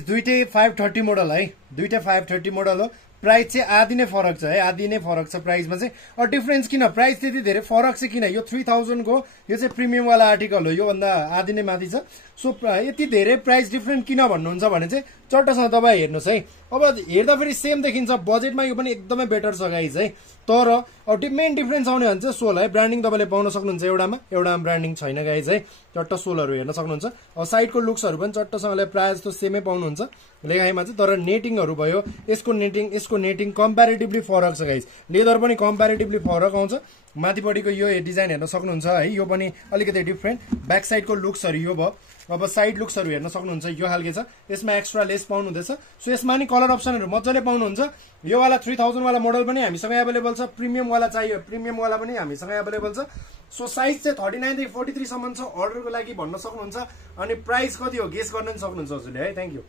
दुईटै 530 मोडल है, दुईटै 530 मोडल हो। प्राइस चाहिँ आधी नै फरक छ है, आधी नै फरक छ प्राइसमा चाहिँ। अब डिफरेन्स किन, प्राइस त्यति धेरै फरक चाहिँ किन, यो 3000 को यो चाहिँ प्रिमियम वाला आर्टिकल हो, यो भन्दा आधी नै माथि छ। सो यति धेरै प्राइस डिफरेन्ट किन भन्नुहुन्छ भने चाहिँ चट्टसँग तपाईँ हेर्नुहोस् है। अब हेर्दाखेरि सेम देखिन्छ, बजेटमा यो पनि एकदमै बेटर छ गाइज है। तर अब मेन डिफरेन्स आउने भने चाहिँ सोल है, ब्रान्डिङ तपाईँले पाउन सक्नुहुन्छ एउटामा ब्रान्डिङ छैन गाइज है। चट्ट सोलहरू हेर्न सक्नुहुन्छ। अब साइडको लुक्सहरू पनि चट्टसँगले प्रायः जस्तो सेमै पाउनुहुन्छ लेखाइमा चाहिँ। तर नेटिङहरू भयो, यसको नेटिङ कम्प्यारेटिभली फरक छ गाइज। लेदर पनि कम्प्यारेटिभली फरक आउँछ। माथिपट्टिको यो डिजाइन हेर्न सक्नुहुन्छ है, यो पनि अलिकति डिफरेन्ट। ब्याक साइडको लुक्सहरू यो भयो। अब साइड लुक्सहरू हेर्न सक्नुहुन्छ, यो खालके छ। यसमा एक्स्ट्रा लेस पाउनुहुँदैछ। सो यसमा नि कलर अप्सनहरू मजाले पाउनुहुन्छ। यो वाला 3000 वाला मोडल पनि हामीसँग एभाइलेबल छ। प्रिमियम वाला चाहियो, प्रिमियम वाला पनि हामीसँग एभाइलेबल छ। सो साइज चाहिँ 39 देखि 43 सम्म छ। अर्डरको लागि भन्न सक्नुहुन्छ। अनि प्राइस कति हो गेस गर्न पनि सक्नुहुन्छ हजुरले है। Thank you.